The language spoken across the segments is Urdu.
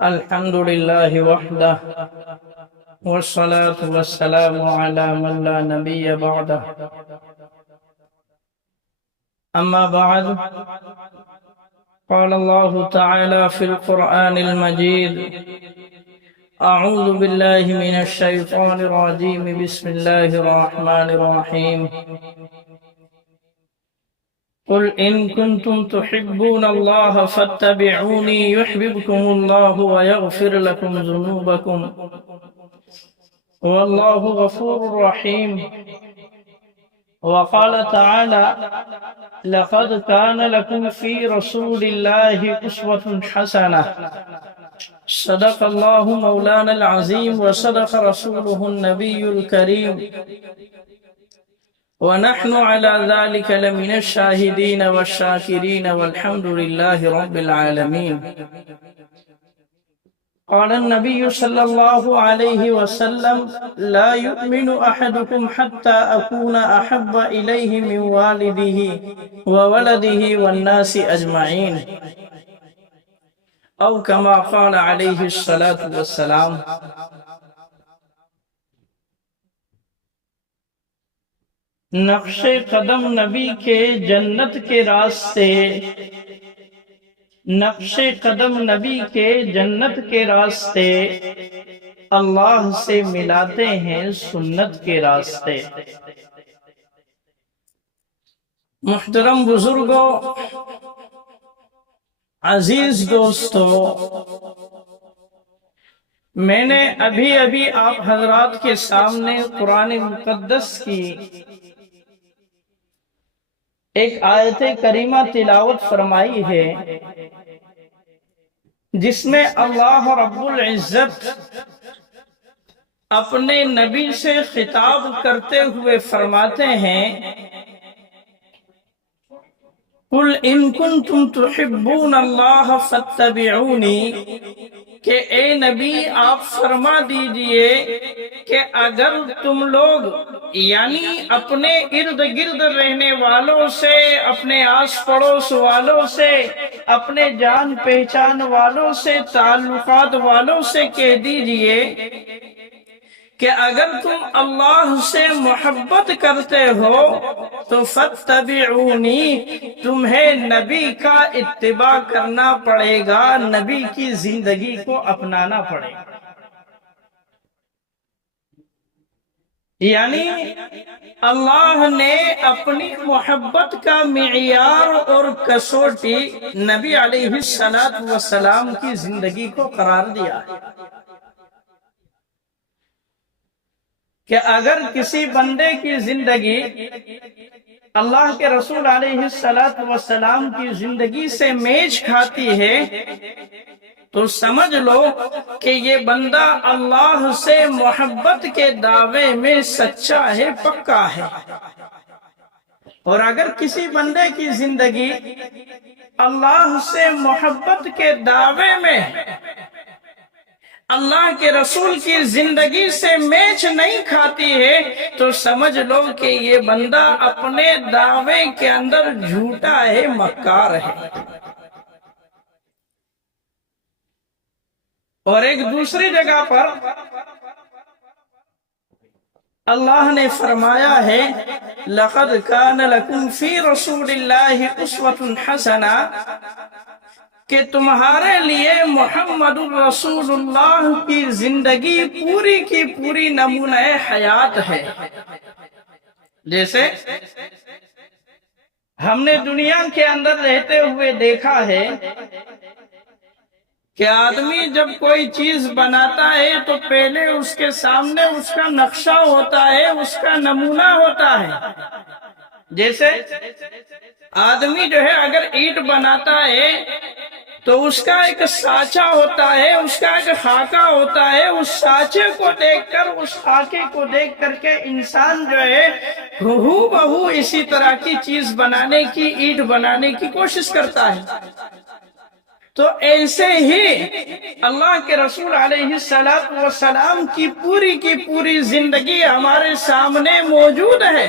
الحمد لله وحده والصلاة والسلام على من لا نبي بعده. أما بعد، قال الله تعالى في القرآن المجيد: أعوذ بالله من الشيطان الرجيم، بسم الله الرحمن الرحيم. قل إن كنتم تحبون الله فاتبعوني يحببكم الله ويغفر لكم ذنوبكم والله غفور رحيم. وقال تعالى: لقد كان لكم في رسول الله أسوة حسنة. صدق الله مولانا العظيم وصدق رسوله النبي الكريم، ونحن على ذلك لمن الشاهدين والشاكرين والحمد لله رب العالمين. قال النبي صلى الله عليه وسلم: لا يؤمن أحدكم حتى أكون أحب إليه من والده وولده والناس أجمعين، أو كما قال عليه الصلاة والسلام. نقش قدم نبی کے جنت کے راستے، نقش قدم نبی کے جنت کے راستے اللہ سے ملاتے ہیں سنت کے راستے. محترم بزرگوں، عزیز دوستو، میں نے ابھی آپ حضرات کے سامنے قرآن مقدس کی ایک آیت کریمہ تلاوت فرمائی ہے، جس میں اللہ رب العزت اپنے نبی سے خطاب کرتے ہوئے فرماتے ہیں: قُلْ إِن كُنْتُمْ تُحِبُّونَ اللَّهَ فَاتَّبِعُونِي، کہ اے نبی آپ فرما دیجئے کہ اگر تم لوگ یعنی اپنے ارد گرد رہنے والوں سے، اپنے آس پڑوس والوں سے، اپنے جان پہچان والوں سے، تعلقات والوں سے کہہ دیجئے کہ اگر تم اللہ سے محبت کرتے ہو تو فاتبعونی، تمہیں نبی کا اتباع کرنا پڑے گا، نبی کی زندگی کو اپنانا پڑے گا. یعنی اللہ نے اپنی محبت کا معیار اور کسوٹی نبی علیہ السلام کی زندگی کو قرار دیا ہے کہ اگر کسی بندے کی زندگی اللہ کے رسول علیہ السلام کی زندگی سے میچ کھاتی ہے تو سمجھ لو کہ یہ بندہ اللہ سے محبت کے دعوے میں سچا ہے، پکا ہے. اور اگر کسی بندے کی زندگی اللہ سے محبت کے دعوے میں اللہ کے رسول کی زندگی سے میچ نہیں کھاتی ہے تو سمجھ لو کہ یہ بندہ اپنے دعوے کے اندر جھوٹا ہے، مکار ہے. اور ایک دوسری جگہ پر اللہ نے فرمایا ہے: لَقَدْ كَانَ لَكُمْ فِي رَسُولِ اللَّهِ أُسْوَةٌ حَسَنَةٌ، کہ تمہارے لیے محمد الرسول اللہ کی زندگی پوری کی پوری نمونہ حیات ہے. جیسے ہم نے دنیا کے اندر رہتے ہوئے دیکھا ہے کہ آدمی جب کوئی چیز بناتا ہے تو پہلے اس کے سامنے اس کا نقشہ ہوتا ہے، اس کا نمونہ ہوتا ہے. جیسے آدمی جو ہے اگر اینٹ بناتا ہے تو اس کا ایک سانچہ ہوتا ہے، اس کا ایک خاکہ ہوتا ہے. اس سانچے کو دیکھ کر، اس خاکے کو دیکھ کر کے انسان جو ہے ہو بہو اسی طرح کی چیز بنانے کی، اینٹ بنانے کی کوشش کرتا ہے. تو ایسے ہی اللہ کے رسول علیہ السلام کی پوری زندگی ہمارے سامنے موجود ہے.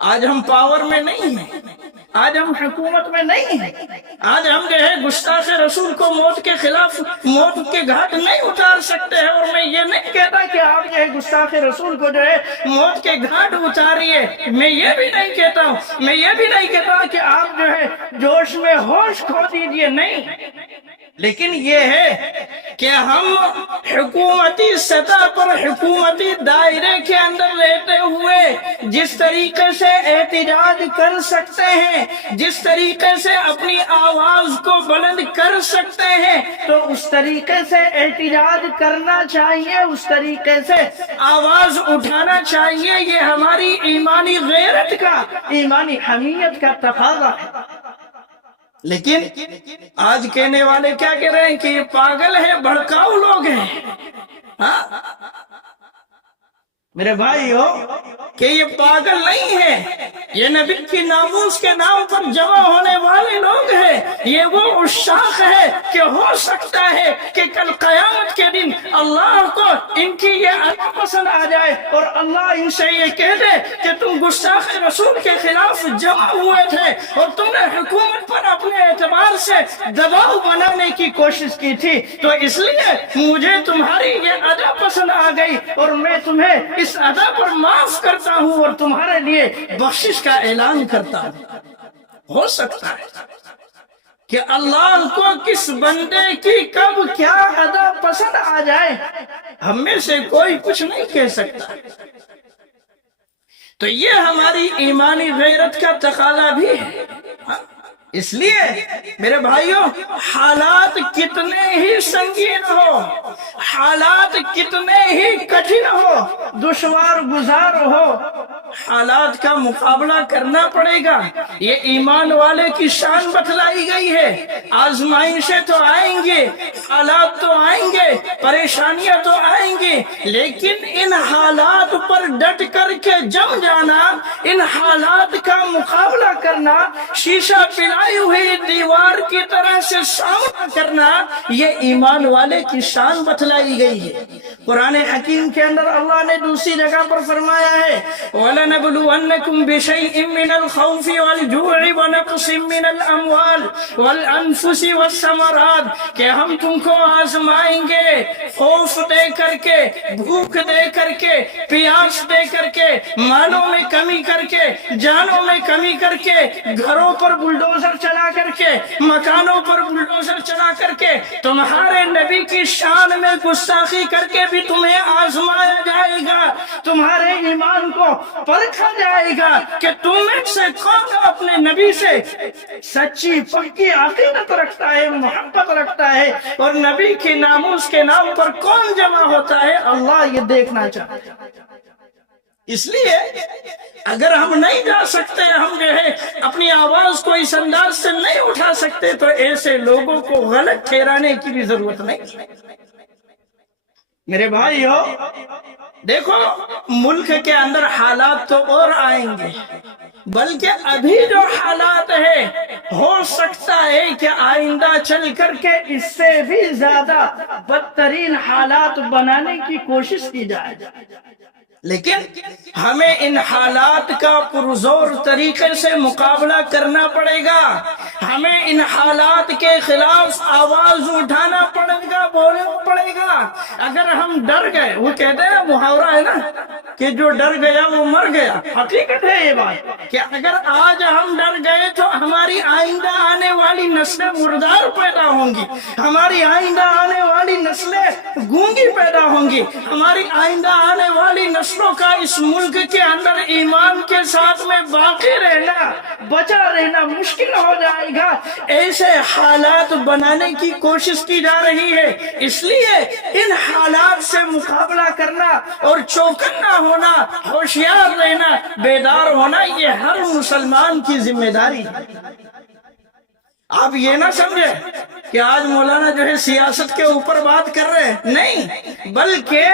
آج ہم پاور میں نہیں ہیں، آج ہم حکومت میں نہیں ہیں، آج ہم جو ہے گستاخ رسول کو موت کے خلاف موت کے گھاٹ نہیں اتار سکتے ہیں۔ اور میں یہ نہیں کہتا کہ آپ جو ہے گستاخ رسول کو جو ہے موت کے گھاٹ اتاریے، میں یہ بھی نہیں کہتا ہوں، میں یہ بھی نہیں کہتا کہ آپ جو ہے جوش میں ہوش کھو دیجیے، نہیں، لیکن یہ ہے کہ ہم حکومتی سطح پر حکومتی دائرے کے اندر رہتے ہوئے جس طریقے سے احتجاج کر سکتے ہیں، جس طریقے سے اپنی آواز کو بلند کر سکتے ہیں، تو اس طریقے سے احتجاج کرنا چاہیے، اس طریقے سے آواز اٹھانا چاہیے۔ یہ ہماری ایمانی غیرت کا، ایمانی حمیت کا تقاضا ہے۔ لیکن آج کہنے والے کیا کہہ رہے ہیں کہ یہ پاگل ہے، بھڑکاؤ لوگ ہیں۔ ہاں میرے بھائی ہو کہ یہ پاگل نہیں ہے، یہ نبی کی ناموس کے نام پر جمع ہونے والے لوگ ہیں، یہ وہ عشاق ہے کہ ہو سکتا ہے کہ کل قیامت کے دن اللہ کو ان کی یہ ادا پسند آ جائے اور اللہ ان سے یہ کہہ دے کہ تم گستاخ رسول کے خلاف جمع ہوئے تھے اور تم نے حکومت پر اپنے اعتبار سے دباؤ بنانے کی کوشش کی تھی، تو اس لیے مجھے تمہاری یہ ادا پسند آ گئی اور میں تمہیں اس ادا پر معاف کرتا ہوں اور تمہارے لیے بخشش کا اعلان کرتا ہوں۔ ہو سکتا ہے کہ اللہ کو کس بندے کی کب کیا ادا پسند آ جائے، ہم میں سے کوئی کچھ نہیں کہہ سکتا۔ تو یہ ہماری ایمانی غیرت کا تقاضا بھی ہے۔ اس لیے میرے بھائیوں، حالات کتنے ہی سنگین ہو، حالات کتنے ہی کٹھن ہو، دشوار گزار ہو، حالات کا مقابلہ کرنا پڑے گا۔ یہ ایمان والے کی شان بتلائی گئی ہے۔ آزمائشیں تو آئیں گے، حالات تو آئیں گے، پریشانیاں تو آئیں گی، لیکن ان حالات پر ڈٹ کر کے جم جانا، ان حالات کا مقابلہ کرنا، شیشہ پلائی ہوئی دیوار کی طرح سے سامنا کرنا، یہ ایمان والے کی شان بتلائی گئی ہے۔ قرآن حکیم کے اندر اللہ نے دوسری جگہ پر فرمایا ہے وَلَنَبْلُوَنَّكُمْ بِشَيْءٍ مِّنَ الْخَوْفِ وَالْجُوعِ وَنَقْصٍ مِّنَ الْأَمْوَالِ وَالْأَنفُسِ وَالثَّمَرَاتِ، کہ ہم تم کو آزمائیں گے خوف دے کر کے، بھوک دے کر کے، پیاس دے کر کے، مالوں میں کمی کر کے، جانوں میں کمی کر کے، گھروں پر بلڈوزر چلا کر کے، مکانوں پر بلڈوزر چلا کر کے، تمہارے نبی کی شان میں گستاخی کر کے بھی تمہیں آزمایا جائے گا، تمہارے ایمان کو پرکھا جائے گا کہ تم میں سے کون اپنے نبی سے سچی پکی عقیدت رکھتا ہے، محبت رکھتا ہے، اور نبی کی ناموس کے نام پر کون جمع ہوتا ہے، اللہ یہ دیکھنا چاہتا ہے۔ اس لیے اگر ہم نہیں جا سکتے، ہم جو ہے اپنی آواز کو اس انداز سے نہیں اٹھا سکتے، تو ایسے لوگوں کو غلط ٹھہرانے کی بھی ضرورت نہیں۔ میرے بھائی ہو دیکھو، ملک کے اندر حالات تو اور آئیں گے، بلکہ ابھی جو حالات ہے ہو سکتا ہے کہ آئندہ چل کر کے اس سے بھی زیادہ بدترین حالات بنانے کی کوشش کی جائے، لیکن ہمیں ان حالات کا پرزور طریقے سے مقابلہ کرنا پڑے گا، ہمیں ان حالات کے خلاف آواز اٹھانا پڑے گا، بولنا پڑے گا۔ اگر ہم ڈر گئے، وہ کہتے ہیں محاورہ ہے نا کہ جو ڈر گیا وہ مر گیا، حقیقت ہے یہ بات کہ اگر آج ہم ڈر گئے تو ہماری آئندہ آنے والی نسلیں مردار پیدا ہوں گی، ہماری آئندہ آنے والی نسلیں گونگی پیدا ہوں گی، ہماری آئندہ آنے والی نسلوں کا اس ملک کے اندر ایمان کے ساتھ میں باقی رہنا، بچا رہنا مشکل ہو جائے گا۔ ایسے حالات بنانے کی کوشش کی جا رہی ہے، اس لیے ان حالات سے مقابلہ کرنا اور چوکنا ہونا، ہوشیار رہنا، بیدار ہونا، یہ ہر مسلمان کی ذمہ داری ہے۔ آپ یہ نہ سمجھے کہ آج مولانا جو ہے سیاست کے اوپر بات کر رہے ہیں، نہیں، بلکہ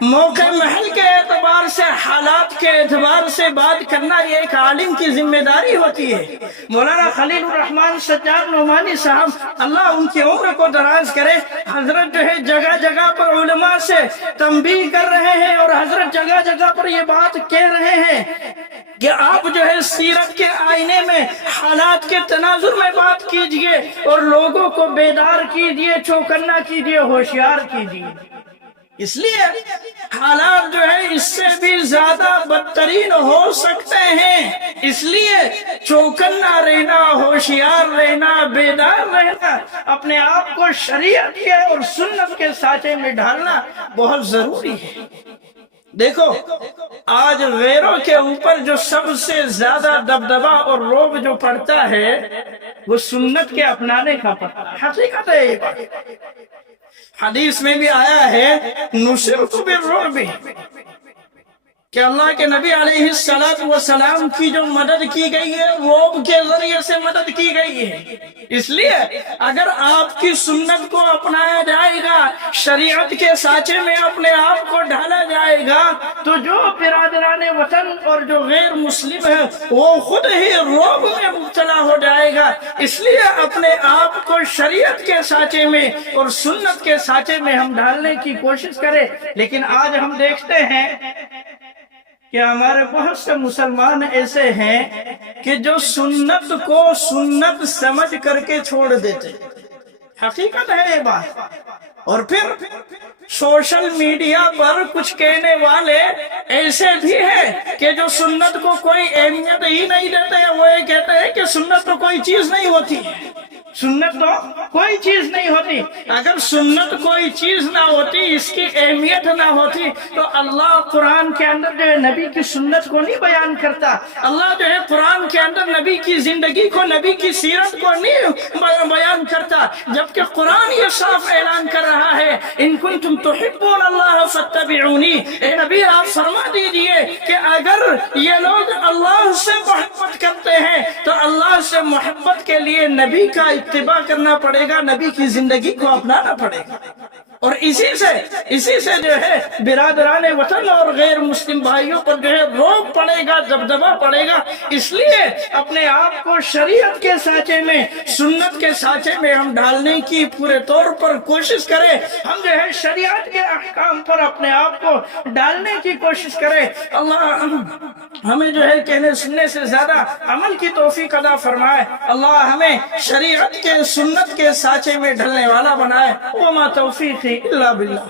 موقع محل کے اعتبار سے، حالات کے اعتبار سے بات کرنا یہ ایک عالم کی ذمہ داری ہوتی ہے۔ مولانا خلیل الرحمن سجاد نعمانی صاحب، اللہ ان کی عمر کو دراز کرے، حضرت جو ہے جگہ جگہ پر علماء سے تنبیہ کر رہے ہیں اور حضرت جگہ جگہ پر یہ بات کہہ رہے ہیں کہ آپ جو ہے سیرت کے آئینے میں حالات کے تناظر میں بات کیجئے اور لوگوں کو بیدار کیجئے، چوکنا کیجئے، ہوشیار کیجئے۔ اس لیے حالات جو ہے اس سے بھی زیادہ بدترین ہو سکتے ہیں، اس لیے چوکنا رہنا، ہوشیار رہنا، بیدار رہنا، اپنے آپ کو شریعت کے اور سنت کے سانچے میں ڈھالنا بہت ضروری ہے۔ دیکھو آج غیروں کے اوپر جو سب سے زیادہ دبدبا اور روب جو پڑتا ہے وہ سنت کے اپنانے کا پڑتا ہے، حقیقت ہے یہ بات۔ حدیث میں بھی آیا ہے نصرت بالرعب، کہ اللہ کے نبی علیہ السلام کی جو مدد کی گئی ہے رعب کے ذریعے سے مدد کی گئی ہے۔ اس لیے اگر آپ کی سنت کو اپنایا جائے گا، شریعت کے سانچے میں اپنے آپ کو ڈھالا جائے گا، تو جو برادران وطن اور جو غیر مسلم ہے وہ خود ہی رعب میں مبتلا ہو جائے گا۔ اس لیے اپنے آپ کو شریعت کے سانچے میں اور سنت کے سانچے میں ہم ڈھالنے کی کوشش کریں۔ لیکن آج ہم دیکھتے ہیں کہ ہمارے بہت سے مسلمان ایسے ہیں کہ جو سنت کو سنت سمجھ کر کے چھوڑ دیتے، حقیقت ہے یہ بات۔ اور پھر سوشل میڈیا پر کچھ کہنے والے ایسے بھی ہیں کہ جو سنت کو کوئی اہمیت ہی نہیں دیتے، وہ یہ کہتے ہیں کہ سنت تو کوئی چیز نہیں ہوتی، سنت تو کوئی چیز نہیں ہوتی۔ اگر سنت کوئی چیز نہ ہوتی، اس کی اہمیت نہ ہوتی، تو اللہ قرآن کے اندر جو ہے نبی کی سنت کو نہیں بیان کرتا، اللہ جو ہے قرآن کے اندر نبی کی زندگی کو، نبی کی سیرت کو نہیں بیان کرتا، جبکہ قرآن یہ صاف اعلان کر رہا ہے ان کنتم تحبون اللہ فاتبعونی۔ اے نبی آپ فرما دیجئے کہ اگر یہ لوگ اللہ سے محبت کرتے ہیں تو اللہ سے محبت کے لیے نبی کا اتباع کرنا پڑے گا، نبی کی زندگی کو اپنانا پڑے گا۔ اور اسی سے جو ہے برادران وطن اور غیر مسلم بھائیوں پر جو ہے روب پڑے گا، دبدبا پڑے گا۔ اس لیے اپنے آپ کو شریعت کے سانچے میں، سنت کے سانچے میں ہم ڈالنے کی پورے طور پر کوشش کریں، ہم جو ہے شریعت کے احکام پر اپنے آپ کو ڈالنے کی کوشش کریں۔ اللہ ہمیں جو ہے کہنے سننے سے زیادہ عمل کی توفیق عطا فرمائے، اللہ ہمیں شریعت کے، سنت کے سانچے میں ڈھلنے والا بنائے۔ وما توفیقی الا باللہ۔